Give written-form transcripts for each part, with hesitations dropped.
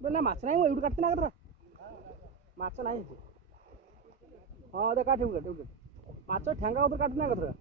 ନା ମାଛ ନାହିଁ ମୁଁ ଏଇଠୁ କାଟିଛି ନା କେତେଟା ମାଛ ନାହିଁ ହଁ ଦେ କାଟି ମାଛ ଠେଙ୍ଗା ଉପରେ କାଟିଛି ନା କେତେଟା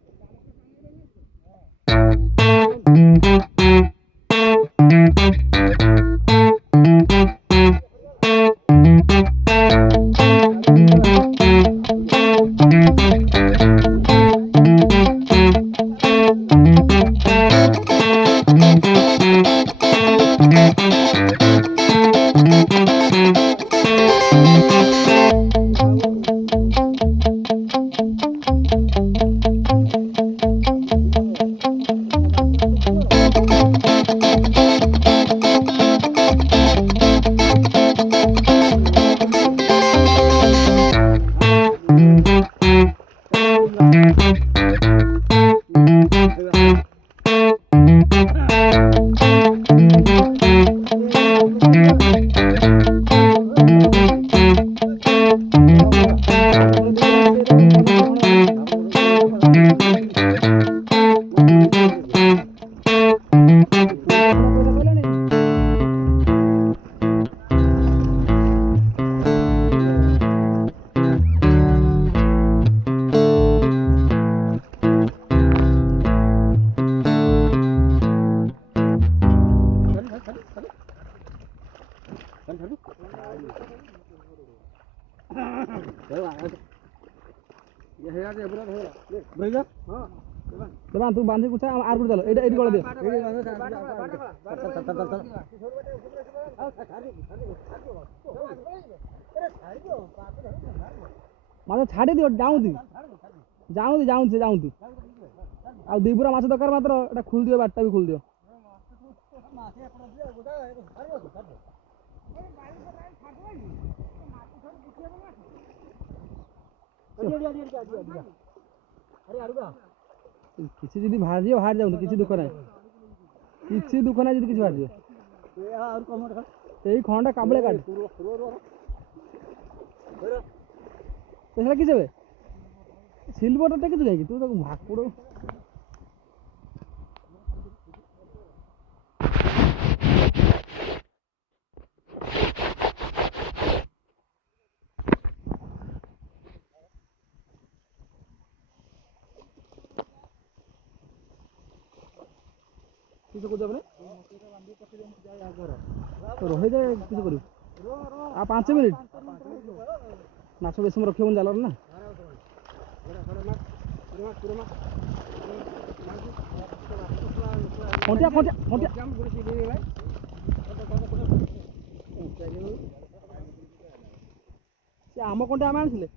तू बांधी कुछ आर गुड़ चलो एटा एटी गळ दे माछो छाड़ी दियो जाऊँदी आ दीपुरा माछ दरकार मात्र एटा खुल दियो बाटटा भी खुल दियो किसी जदी बाहर दियो बाहर जाऊ किसी दुख नाही जदी किसी बाहर दियो एई खंडा काबळे काट पैसा किसे बे सिल्वर टे किछ जाई तू तो भाकुड़ किसी को जबने रही जाए किसी करू आ 5 मिनिट माछ बेसम रखियो जाला ना फंटिया से आम कंटे आम आनिले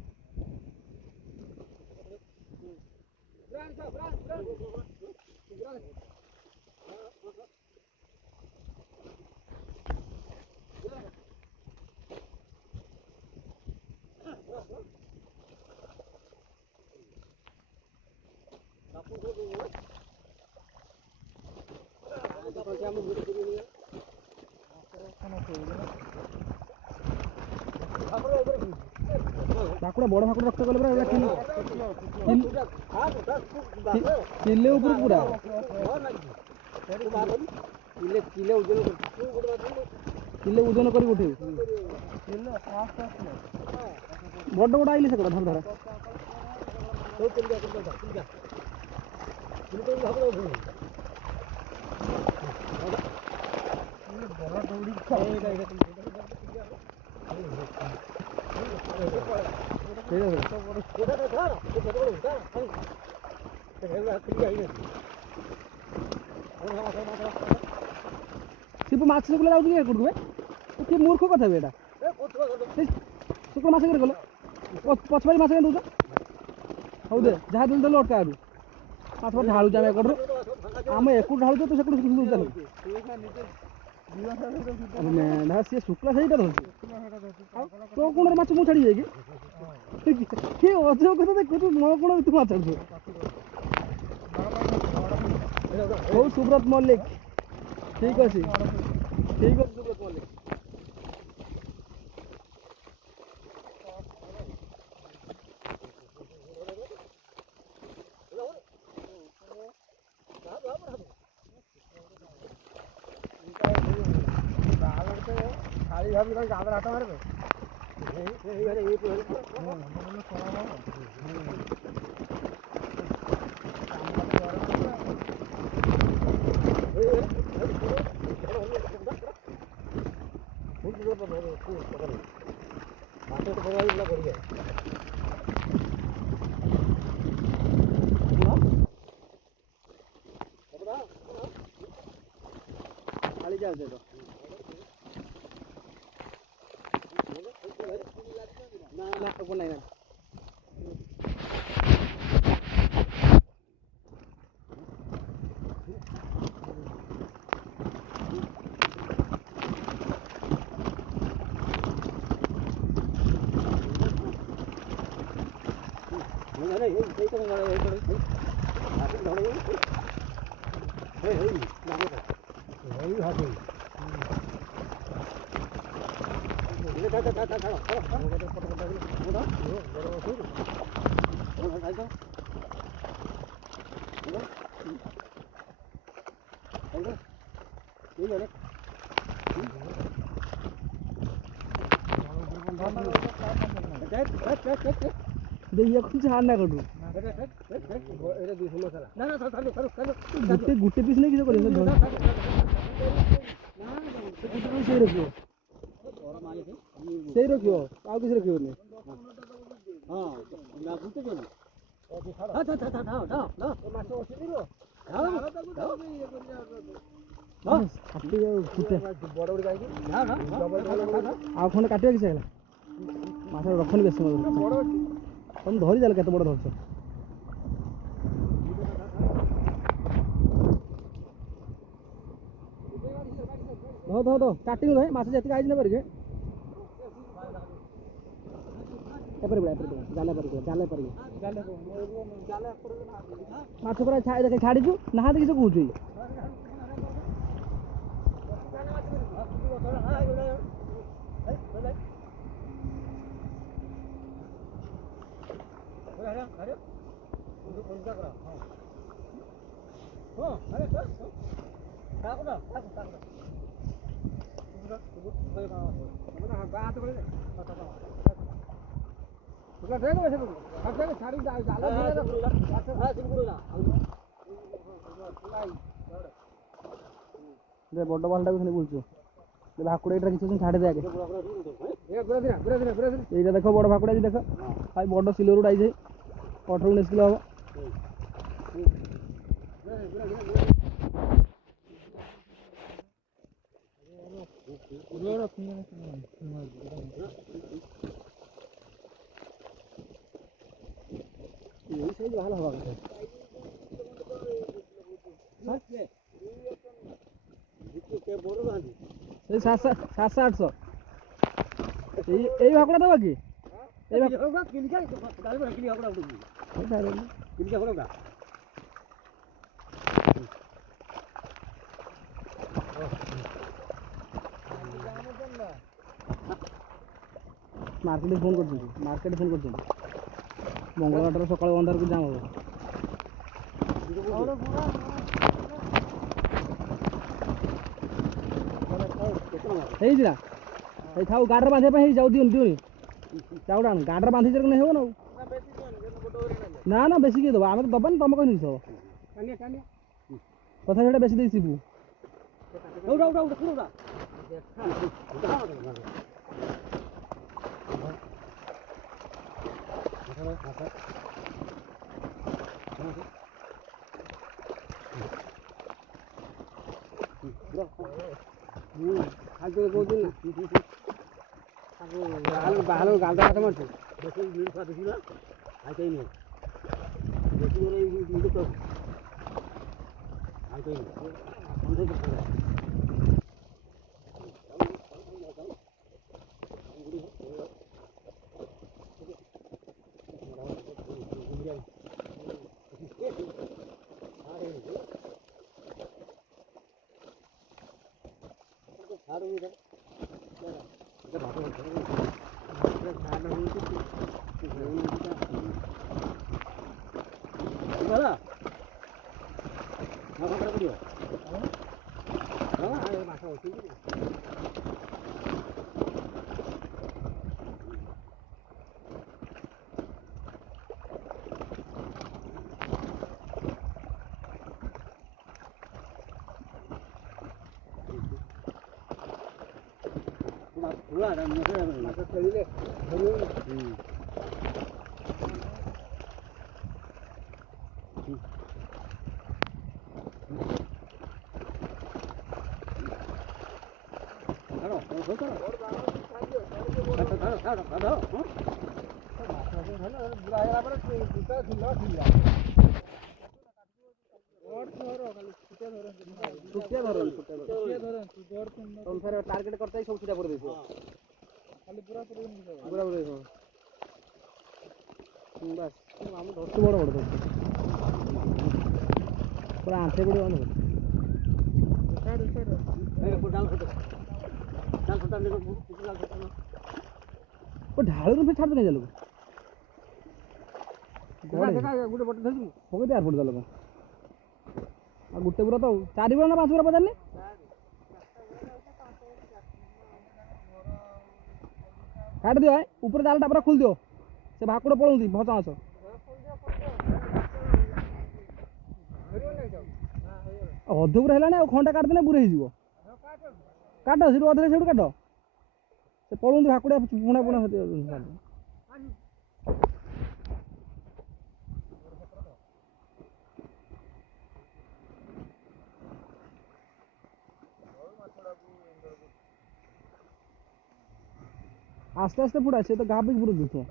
भाकुड़ा बड़ भाकुड़ा रक्त गले किले ऊपर पूरा किले ओजन कर उठे बड़ बड़ आइले से धर धरा सिपु माछ सुकला जाउछ के कुडुबे के मूर्ख कथा बे एटा सुकला माछ कर गलो पछवारी माछ के दउछ हौ दे जहा दिल दल अटका आडू माछ पर ढाळू जामे कररो आमे एकु ढाळू तो सकु सुकु दउछ अरे मैं ना से सुकला सही कर तो कोन माछ मु छाड़ी जाई के अजो कथा देख तू मो कोन तू माछ छाड़ ओ सुब्रत मल्लिक ठीक अछि सुब्रत मल्लिक କାଳି ଭାବି କଣ ଗାଁରେ ହାତ ମାରିବେ देखिए कुछ हार ना करू गुटे गुटे पीस नहीं किसे करे से रखियो से रखियो आउ किसे रखियो ने हां ना गुटे जो हां था था मासे ओसी दिरो हां हां हट्टी गुटे बड़ बड़ गाई हां हां आ खंड काटियो किसे हला मासे रखनी बेसी बड़ तुम धरी जाल केते बड़ धरछ धो काटी रे मासे जति आइज न परके एपर जाले पर माछ पर छाई देखे छाड़ी छु नहा देखि से कहू छु बड़ बालटा को बुलचु भाकुड़ा ये किसी छाड़ी दे आगे ये देख बड़ भाकुड़ा देख भाई बड़ सिल्वर उड़ाई जाए 18-19 किलो हम यही सही भालो हवा कथे 700-800 এই ভাকুড়া দেবা কি এই ভাকুড়া কিনকা গাড়ি বড় কিলি ভাকুড়া উঠবি কিনকা ভাকুড়া मार्केट फोन कर मंगलवार सकाल अंधार को जाम हम गाड़ बांधे जाऊ दियो दियो चाउड़ा गाड़ बांधी चल नहीं हो ना बेसी किए दबा आम तो दबा तुम कह सब कथा से बेसी देबू बाहर गालदा हाथ मारते देखो वीडियो का देखिला आई कहीं नहीं देखी वाला वीडियो तो आई कहीं अंदर तो टार्गेट करता ही सब छुटा कर देछो खाली पूरा पूरा देछो बस हम धरते बड़ बड़ धरते पूरा आंथे बड़ बड़ साइड साइड ए डाल फटा ले ओ ढाल रू पे छाड़ दे जालो देखा गुटे बट धरु होगे यार फुट जालो आ गुटे पूरा तो चारि पूरा ना पांच पूरा पजाने काट दियो है ऊपर जालटा पूरा खोल दियो से भाकुड़ पळौंदी भसा आस अध पूरा हेलाने आ खंडा काट देने बुरे हिजिवो काट सेठु अधरे सेठु काट से पळौंदी भाकुड़ पुणा पुणा होते आस्ते आस्ते पुड़ा से तो गाबिज पुरो दिखो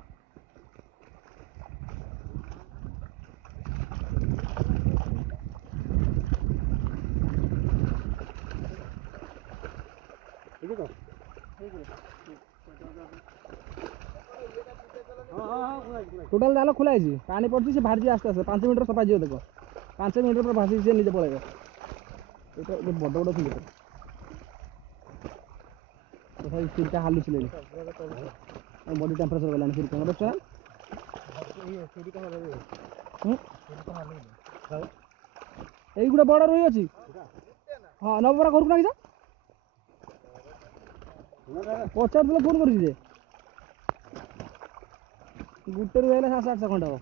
टोटल जाल खोला है पानी पड़ी से भारी आस्ते आस्ते 5 मीटर सफा देखो 5 मीटर पर भासी से नीचे पड़ेगा बड़ बड़ थी तो सिरका हालू चले बॉडी टेम्परेचर गलानी सिरका मतलब चल এই গুড়া বড় রই আছে হ্যাঁ নবরা ঘরକୁ নাকি যা পচার দিলে ফোন করিছি যে গুটের বেলে 7-8 ঘন্টা হবে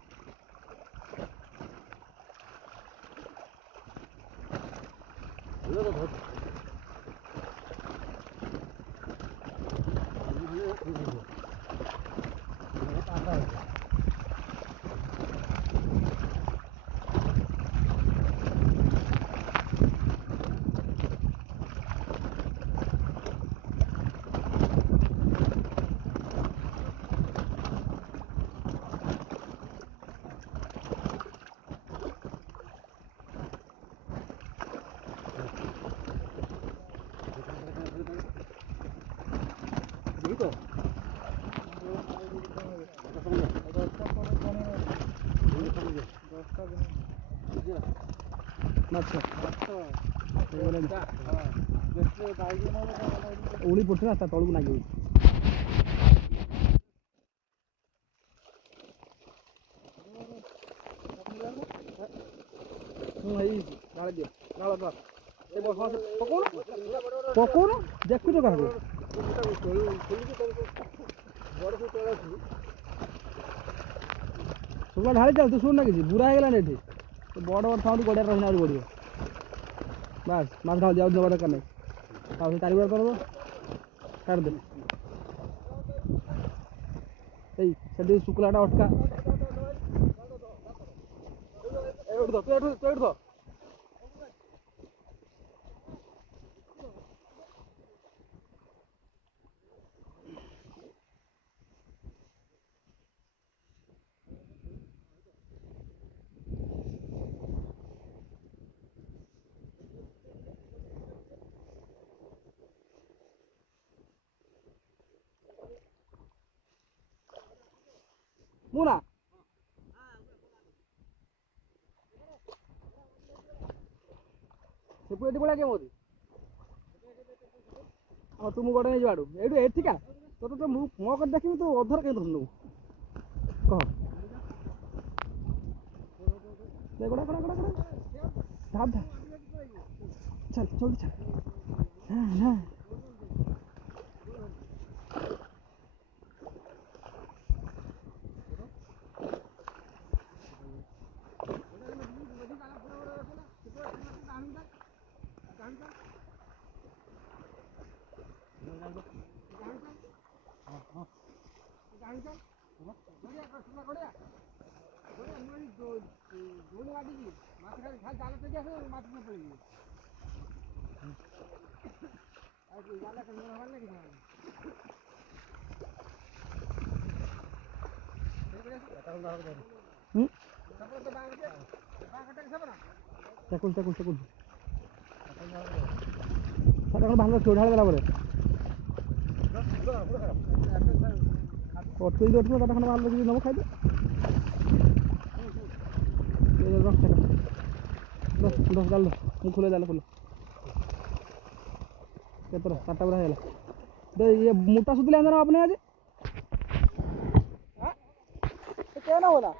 तो उड़ी पड़े ना तलू ना पकौन देखु तो क्या शुक्ला ढाली चल तू शुण ना किसी बुरा है ये बड़ बड़ साउंड गड़िया रही बढ़िया बस माछ ढाल जाओ दबा दरकार नहीं चार बड़ा कर काट दे शुक्लाटा अटका मुना से पुएटी बड़ा के मोदी हां तुम गोडे नै जाडू एडू एठिका तो तो मु मो कर देखि तो अधर के धरनु कह ले गोडा गोडा गोडा धाप धा चल चल चल हां हां চাকুল চাকুল চাকুল এখন ভালো ঢাল গেলা পরে অটকে যদি অটকে তখন ভালো যদি নেবো খাইবে দশ জাল খুলে জাল খুলে কেতটা 4টা বেলা হয়ে গেল ये मोटा सुतले अंदर आपने आज क्या ना बोला